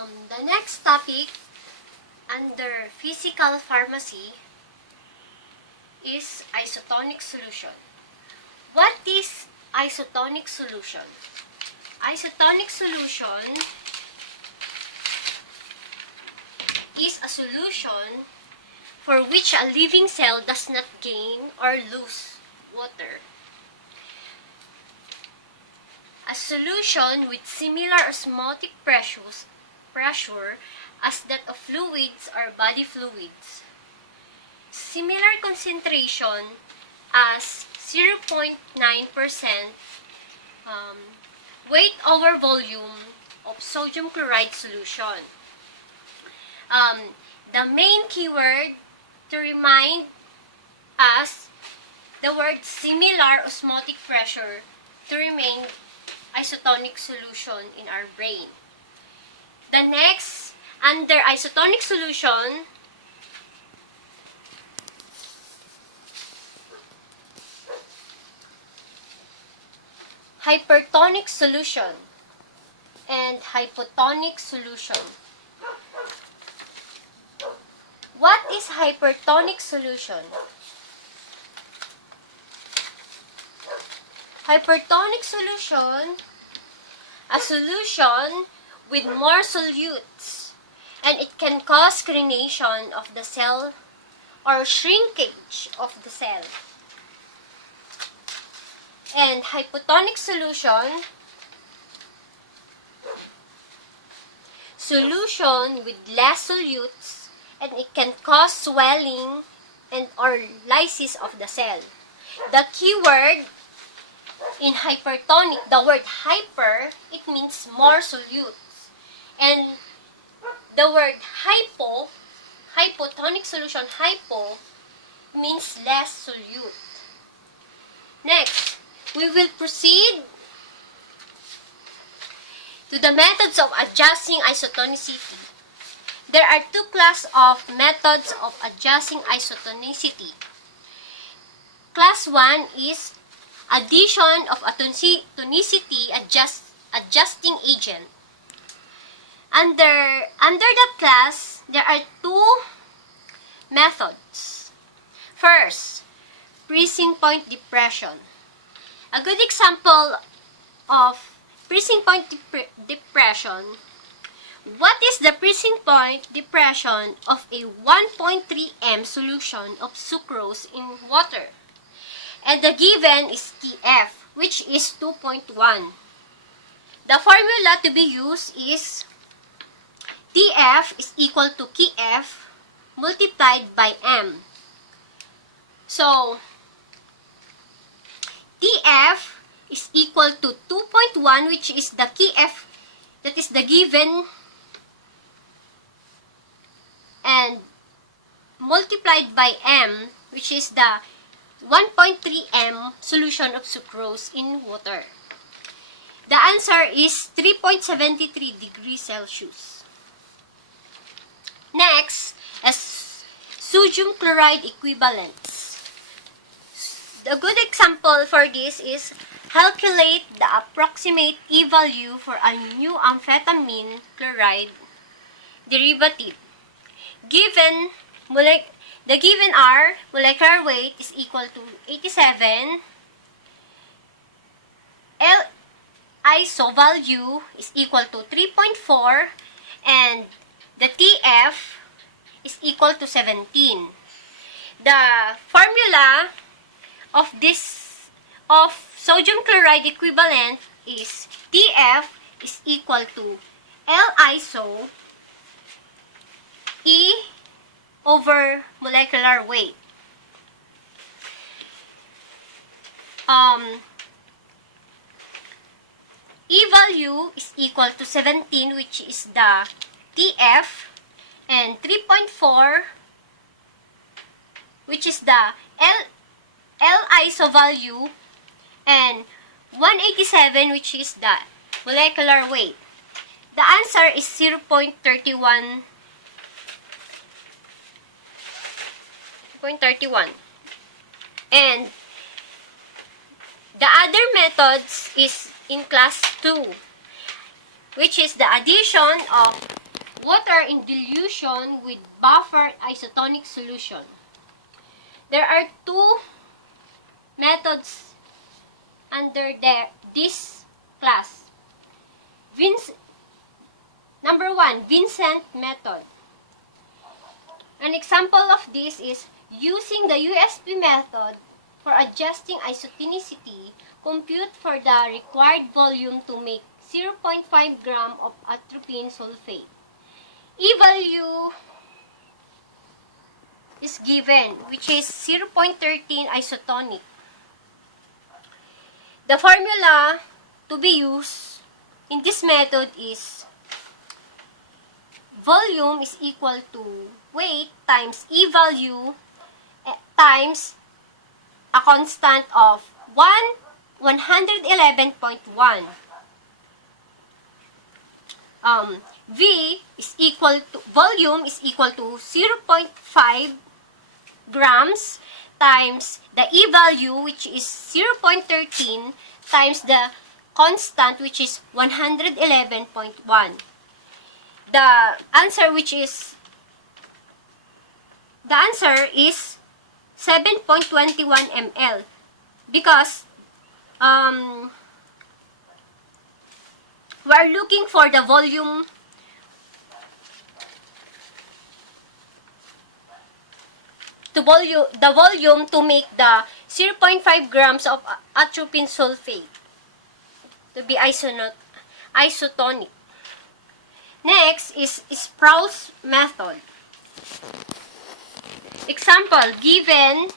The next topic under physical pharmacy is isotonic solution. What is isotonic solution? Isotonic solution is a solution for which a living cell does not gain or lose water. A solution with similar osmotic pressure as that of fluids or body fluids. Similar concentration as 0.9% weight over volume of sodium chloride solution. The main keyword to remind us the word similar osmotic pressure to remain isotonic solution in our brain. The next, under isotonic solution, hypertonic solution and hypotonic solution. What is hypertonic solution? Hypertonic solution, a solution with more solutes, and it can cause crenation of the cell or shrinkage of the cell. And hypotonic solution, solution with less solutes, and it can cause swelling and or lysis of the cell. The keyword in hypertonic, the word hyper, it means more solutes. And the word hypotonic solution, hypo, means less solute. Next, we will proceed to the methods of adjusting isotonicity. There are two classes of methods of adjusting isotonicity. Class 1 is addition of a tonicity adjusting agent. Under that class, there are two methods. First, freezing point depression. A good example of freezing point depression. What is the freezing point depression of a 1.3 m solution of sucrose in water? And the given is Tf, which is 2.1. The formula to be used is Tf is equal to Kf multiplied by m. So, Tf is equal to 2.1, which is the Kf, that is the given, and multiplied by m, which is the 1.3 m solution of sucrose in water. The answer is 3.73 degrees Celsius. Next, as sodium chloride equivalents. A good example for this is calculate the approximate E-value for a new amphetamine chloride derivative. The given are molecular weight is equal to 87, L-iso value is equal to 3.4, and the Tf is equal to 17. The formula of sodium chloride equivalent is Tf is equal to L-iso E over molecular weight. E-value is equal to 17, which is the Tf, and 3.4, which is the L-iso value, and 187, which is the molecular weight. The answer is 0.31. And the other methods is in class 2, which is the addition of water in dilution with buffered isotonic solution. There are two methods under this class. Number 1, Vincent method. An example of this is using the USB method for adjusting isotonicity. Compute for the required volume to make 0.5 gram of atropine sulfate. E-value is given, which is 0.13 isotonic. The formula to be used in this method is volume is equal to weight times E-value times a constant of 111.1. V is equal to, volume is equal to 0.5 grams times the E-value, which is 0.13, times the constant, which is 111.1. The answer is 7.21 ml, because we are looking for the volume to make the 0.5 grams of atropine sulfate to be isotonic. Next is Sproul's method. Example, given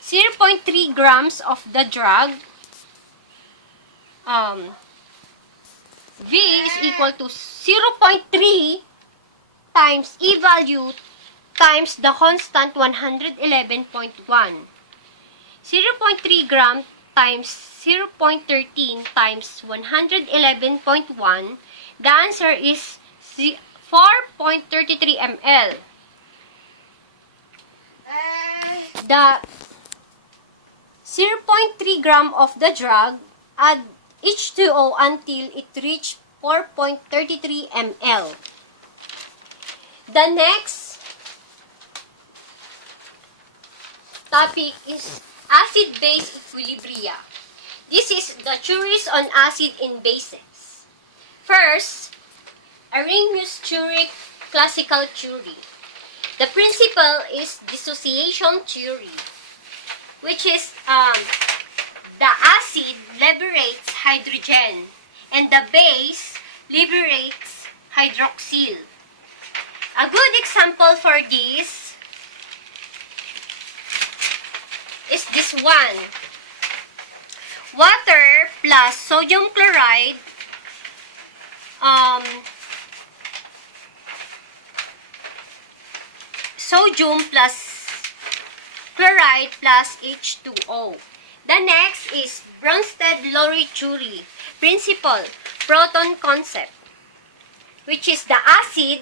0.3 grams of the drug, V is equal to 0.3 times E-value times the constant 111.1. 0.3 gram times 0.13 times 111.1. The answer is 4.33 ml. The 0.3 gram of the drug add H2O until it reached 4.33 ml. The next topic is acid-base equilibria. This is the theories on acid and bases. First, Arrhenius-Curie classical theory. The principle is dissociation theory, which is the acid liberates hydrogen and the base liberates hydroxyl. A good example for this is this one. Water plus sodium chloride sodium plus chloride plus H2O. The next is Bronsted-Lowry theory, principle, proton concept, which is the acid,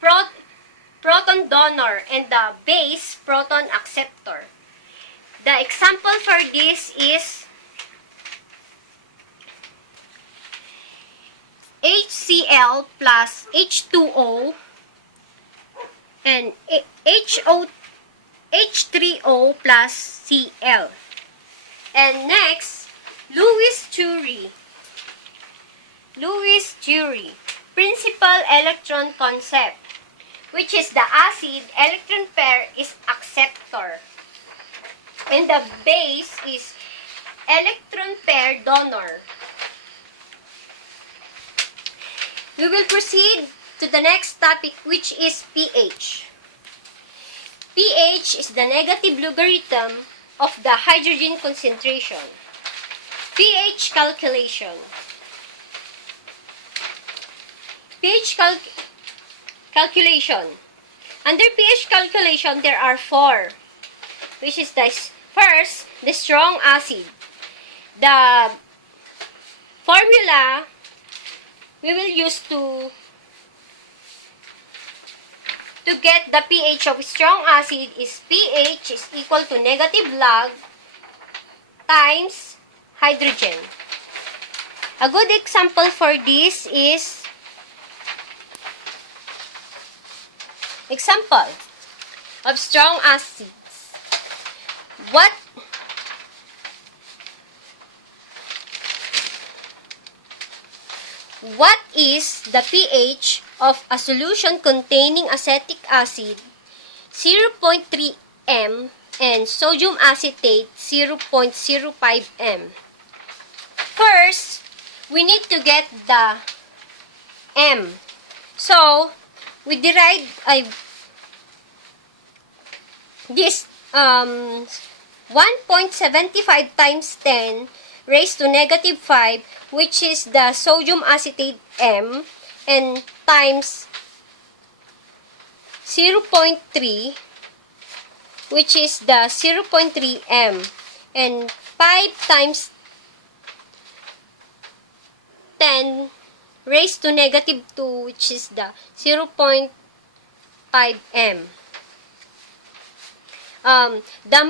proton donor, and the base, proton acceptor. The example for this is HCl plus H2O and H3O plus Cl. And next, Lewis theory. Lewis theory, principal electron concept, which is the acid electron pair is acceptor and the base is electron pair donor. We will proceed to the next topic, which is pH. pH is the negative logarithm of the hydrogen concentration. pH calculation. pH calculation. Under pH calculation, there are 4, which is the first, the strong acid. The formula we will use to get the pH of strong acid is pH is equal to negative log times hydrogen. A good example for this is Example of strong acids. What is the pH of a solution containing acetic acid 0.3 m and sodium acetate 0.05 m? First, we need to get the m. So, we derive this 1.75 times 10 raised to negative 5, which is the sodium acetate m, and times 0.3, which is the 0.3 m, and 5 times 10 raised to negative 2, which is the 0.5 m. The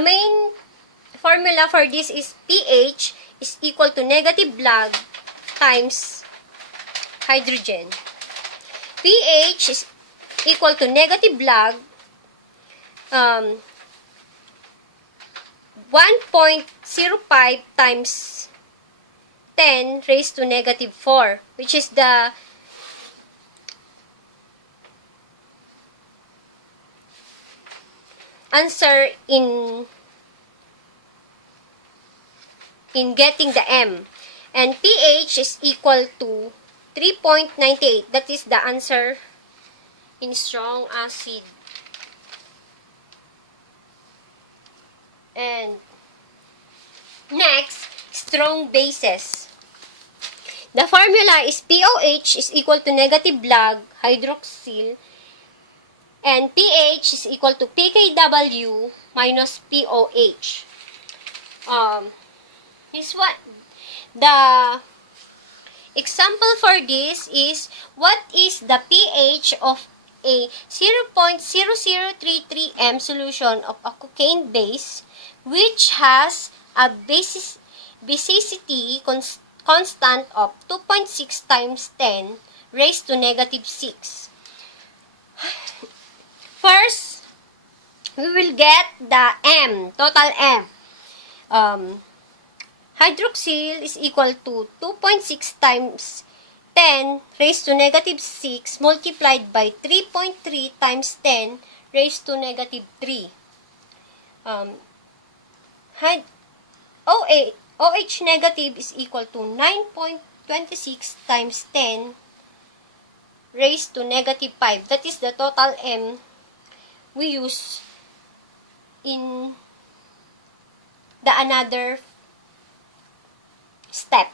main formula for this is pH is equal to negative log times hydrogen. pH is equal to negative log 1.05 times 10 raised to negative 4, which is the answer in getting the M. And pH is equal to 3.98. That is the answer in strong acid. And next, strong bases. The formula is POH is equal to negative log hydroxyl, and pH is equal to pKW minus POH. This what the example for this is, what is the pH of a 0.0033 m solution of a cocaine base which has a basicity constant of 2.6 times 10 raised to negative 6. First, we will get the M, total M. Hydroxyl is equal to 2.6 times 10 raised to negative 6 multiplied by 3.3 times 10 raised to negative 3. OH negative is equal to 9.26 times 10 raised to negative 5. That is the total M we use in the another step.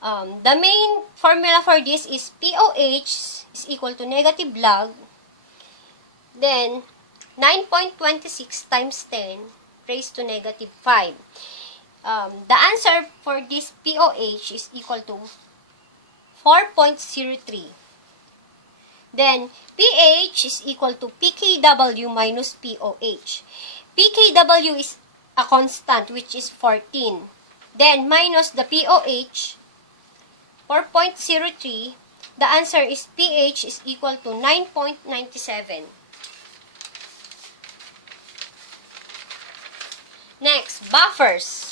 The main formula for this is POH is equal to negative log, then 9.26 times 10 raised to negative 5. The answer for this POH is equal to 4.03. Then, pH is equal to pKW minus POH. pKW is a constant, which is 14. Then, minus the POH, 4.03. The answer is pH is equal to 9.97. Next, buffers.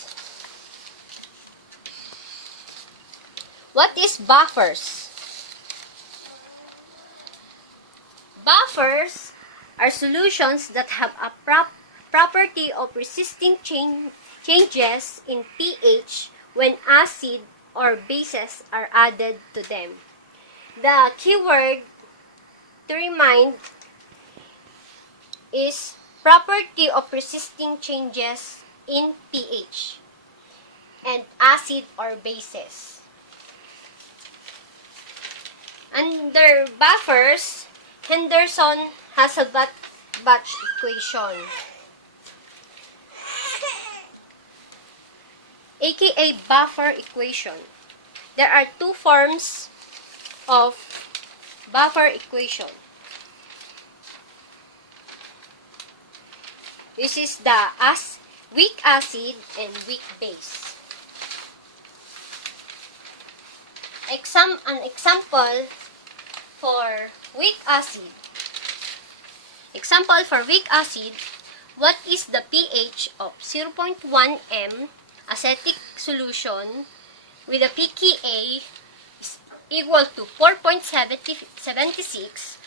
What is buffers? Buffers are solutions that have a property of resisting changes in pH when acid or bases are added to them. The keyword to remind is property of resisting changes in pH and acid or bases. Under buffers, Henderson has a batch equation, aka buffer equation. There are two forms of buffer equation. This is the weak acid and weak base. An example for weak acid. Example for weak acid, what is the pH of 0.1 m acetic solution with a pKa is equal to 4.76?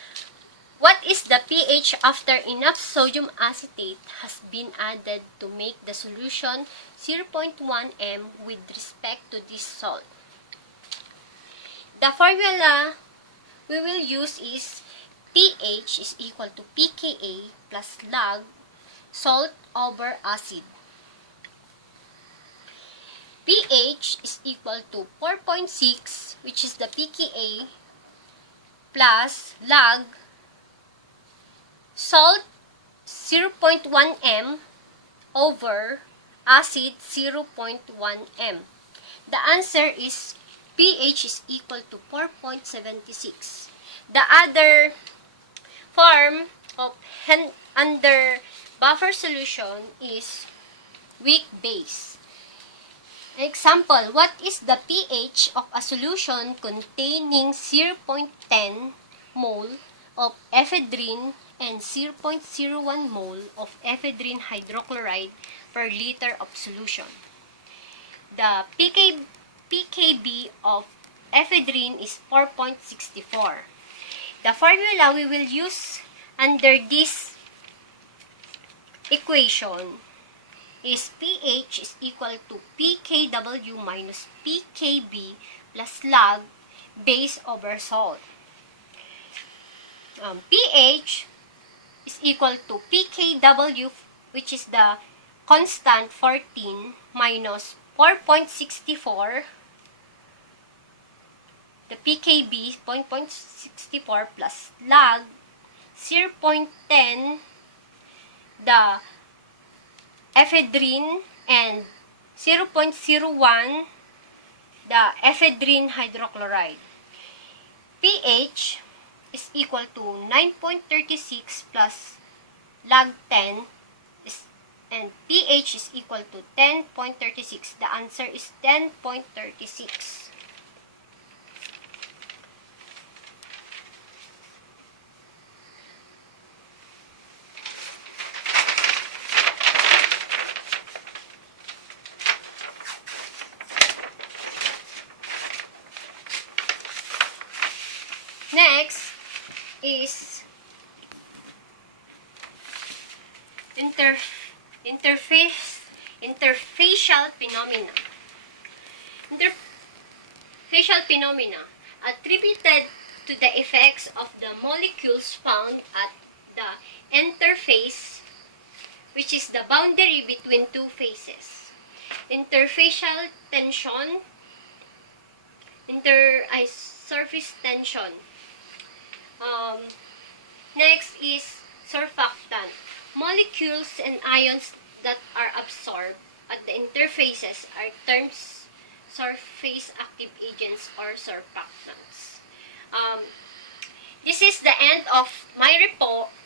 What is the pH after enough sodium acetate has been added to make the solution 0.1 m with respect to this salt? The formula we will use is pH is equal to pKa plus log salt over acid. pH is equal to 4.6, which is the pKa, plus log salt 0.1 m over acid 0.1 m. The answer is pH is equal to 4.76. The other form of under buffer solution is weak base. Example, what is the pH of a solution containing 0.10 mole of ephedrine and 0.01 mole of ephedrine hydrochloride per liter of solution? The pKb of ephedrine is 4.64. The formula we will use under this equation is pH is equal to pKw minus pKb plus log base over salt. pH is equal to pKw, which is the constant 14, minus 4.64, the pKb 0.64 plus log 0.10, the ephedrine, and 0.01, the ephedrine hydrochloride. pH is equal to 9.36 plus log 10 and pH is equal to 10.36. The answer is 10.36. Next is interfacial phenomena. Interfacial phenomena attributed to the effects of the molecules found at the interface, which is the boundary between two phases. Interfacial tension, surface tension. Next is surfactant. Molecules and ions that are absorbed at the interfaces are termed surface active agents or surfactants. This is the end of my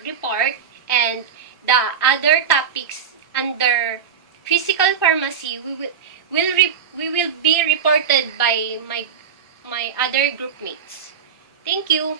report and the other topics under physical pharmacy we will be reported by my other group mates. Thank you.